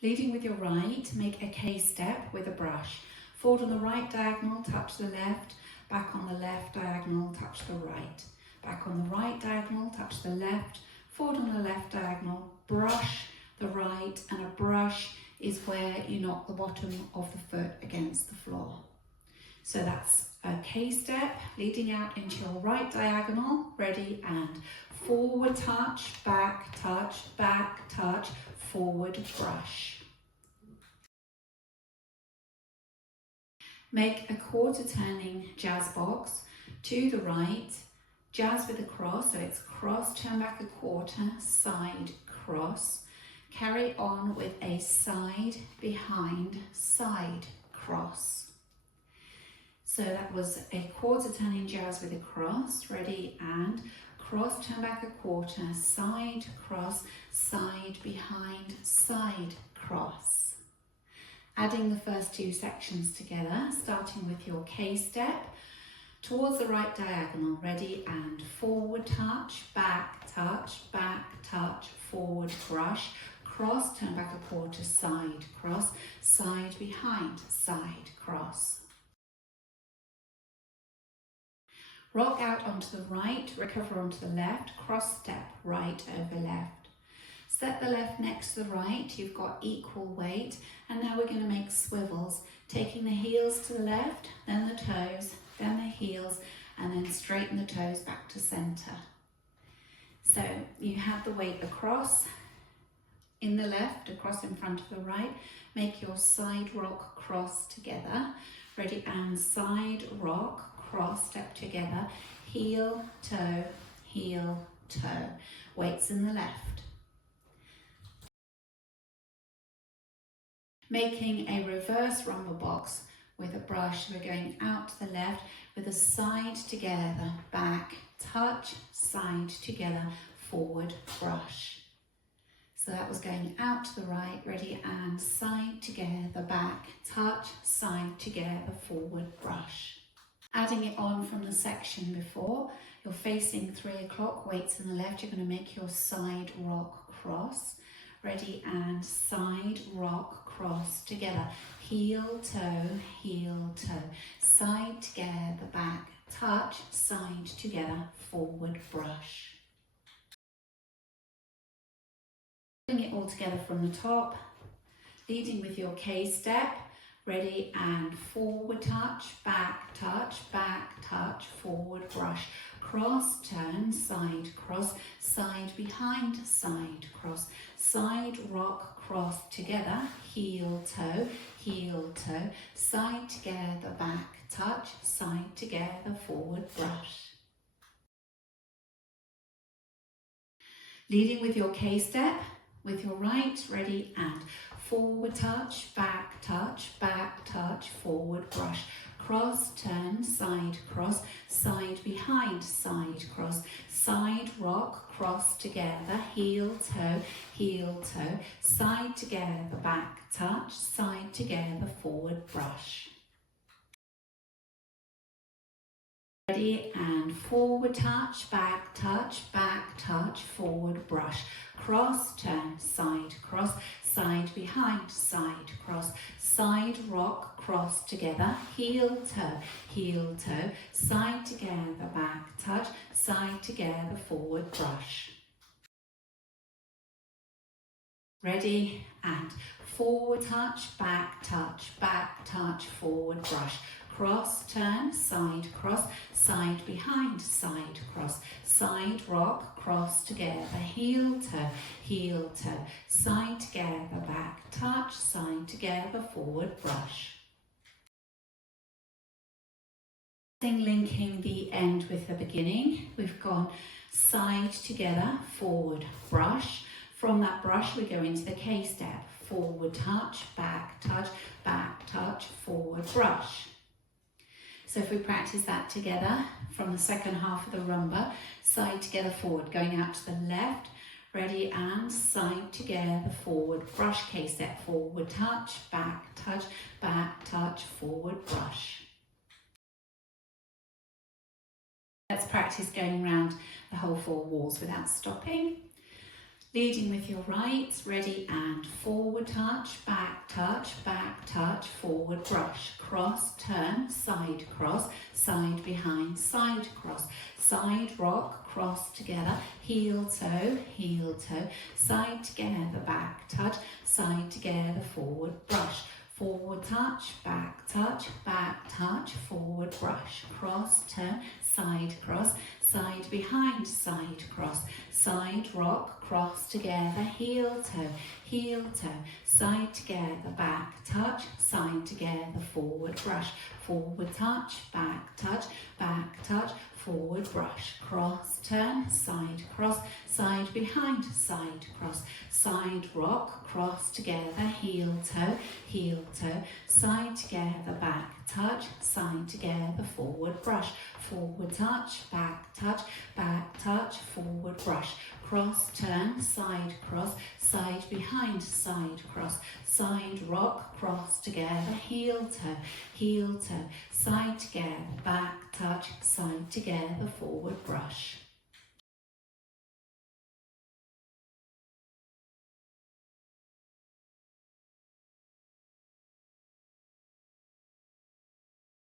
Leading with your right, make a K-step with a brush. Forward on the right diagonal, touch the left. Back on the left diagonal, touch the right. Back on the right diagonal, touch the left. Forward on the left diagonal, brush the right, and a brush is where you knock the bottom of the foot against the floor. So that's a K-step, leading out into your right diagonal. Ready, and forward touch, back touch, forward brush. Make a quarter turning jazz box to the right, jazz with a cross, so it's cross, turn back a quarter, side, cross. Carry on with a side, behind, side, cross. So that was a quarter turning jazz with a cross. Ready, and cross, turn back a quarter, side, cross, side, behind, side, cross. Adding the first two sections together, starting with your K-step towards the right diagonal. Ready, and forward touch, back touch, forward brush, cross, turn back a quarter, side, cross, side, behind, side, cross. Rock out onto the right, recover onto the left, cross step, right over left. Set the left next to the right, you've got equal weight, and now we're going to make swivels, taking the heels to the left, then the toes, then the heels, and then straighten the toes back to centre. So you have the weight across in the left, across in front of the right. Make your side rock cross together. Ready, and side rock, cross, step together, heel, toe, weights in the left. Making a reverse rumble box with a brush, we're going out to the left with a side together, back, touch, side together, forward, brush. So that was going out to the right, ready, and side together, back, touch, side together, forward, brush. Adding it on from the section before, you're facing 3 o'clock, weights in the left, you're going to make your side rock cross. Ready, and side rock cross together, heel, toe, side together, back, touch, side together, forward, brush. Putting it all together from the top, leading with your K-step. Ready, and forward touch, back touch, forward brush, cross, turn, side cross, side behind, side cross, side rock cross together, heel, toe, side together, back touch, side together, forward brush. Leading with your K-step, with your right, ready, and forward touch, back touch, forward brush, cross, turn, side cross, side behind, side cross, side rock, cross together, heel, toe, side together, back touch, side together, forward brush. Ready, and forward touch, back touch, forward brush, cross, turn, side cross, side behind, side cross, side rock, cross together, heel, toe, side together, back touch, side together, forward brush. Ready, and forward touch, back touch, forward brush, cross, turn, side cross, side behind, side cross, side rock, cross together, heel, toe, side together, back touch, side together, forward brush. Linking the end with the beginning, we've gone side together, forward brush. From that brush we go into the K-step, forward touch, back touch, forward brush. So if we practice that together from the second half of the rumba, side together, forward, going out to the left, ready, and side together, forward, brush, K-step, forward touch, back touch, forward brush. Let's practice going around the whole 4 walls without stopping. Leading with your right, ready and forward touch, back touch, forward brush, cross, turn, side cross, side behind, side cross, side rock, cross together, heel toe, side together, back touch, side together, forward brush, forward touch, forward brush, cross, turn, side cross, side behind, side cross, side rock, cross together, heel toe, side together, back touch, side together, forward brush, forward touch, forward brush, cross, turn, side cross, side behind, side cross, side rock, cross together, heel toe, side together, back touch, side together, forward brush, forward touch, forward brush, cross, turn, side cross, side behind, side cross, side rock, cross together, heel toe, side together, back touch, side together, forward brush.